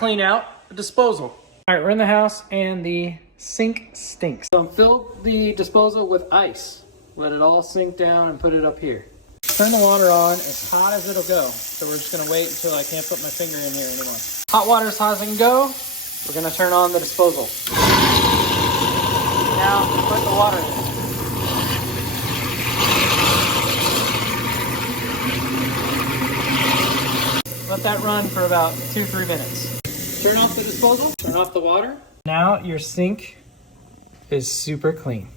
clean out the disposal. All right, we're in the house and the sink stinks. So fill the disposal with ice. Let it all sink down and put it up here. Turn the water on as hot as it'll go. So we're just gonna wait until I can't put my finger in here anymore. Hot water as hot as it can go. We're gonna turn on the disposal. Now put the water in. Let that run for about 2-3 minutes. Turn off the disposal, turn off the water. Now your sink is super clean.